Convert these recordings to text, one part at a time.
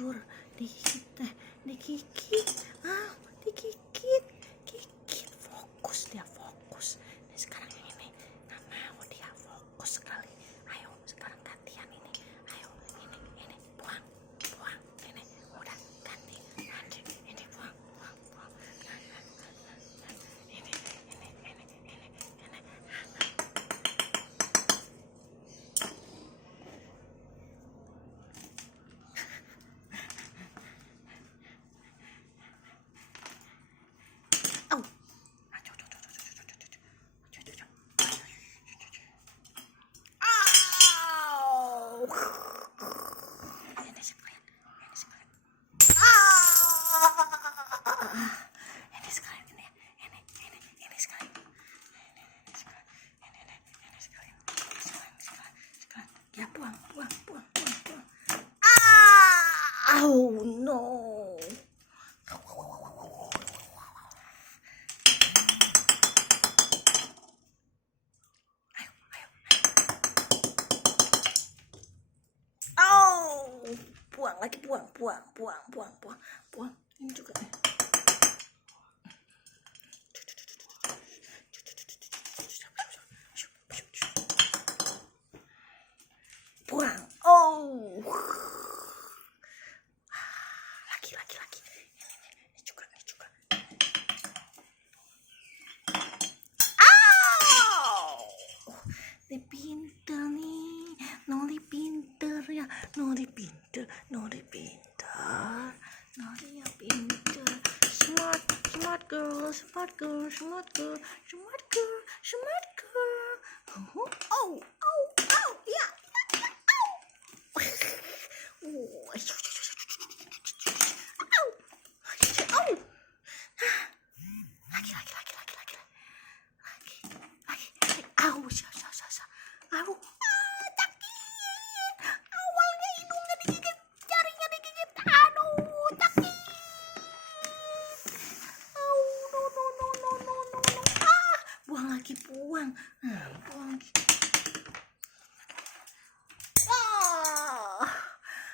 tidur, digigit, digigit, fokus dia fokus. Nah, sekarang ini nggak mau dia fokus sekali. Ayo sekarang gantian ini, ayo ini buang, ini udah ganti, ini buang, ini. Oh, ini sekalian. Ini sekalian ini ya. Ini sekalian. Ini sekalian. Ya buang. Oh no. Oh, buang lagi, buang. Ini juga. Buang. Oh. Lagi. Ini juga. Ini pinter nih, Noli pinter ya, Noli pinter, Noli ya pinter, smart girl. Oh, ya, lagi. Awalnya hidungnya digigit, jarinya digigit. Aduh, sakit. No. Buang lagi. Buang lagi.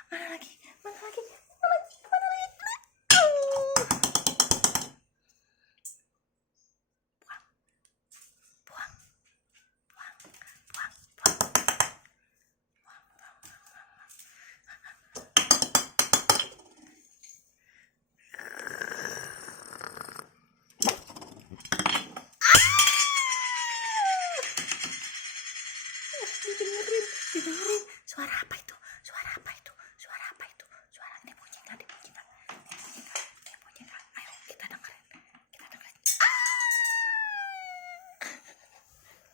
Mana lagi? Didengerin. Suara apa itu? Suara ini bunyi nggak? Ayo kita dengerin.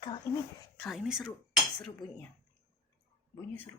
Kalau ini seru bunyinya. Bunyinya seru.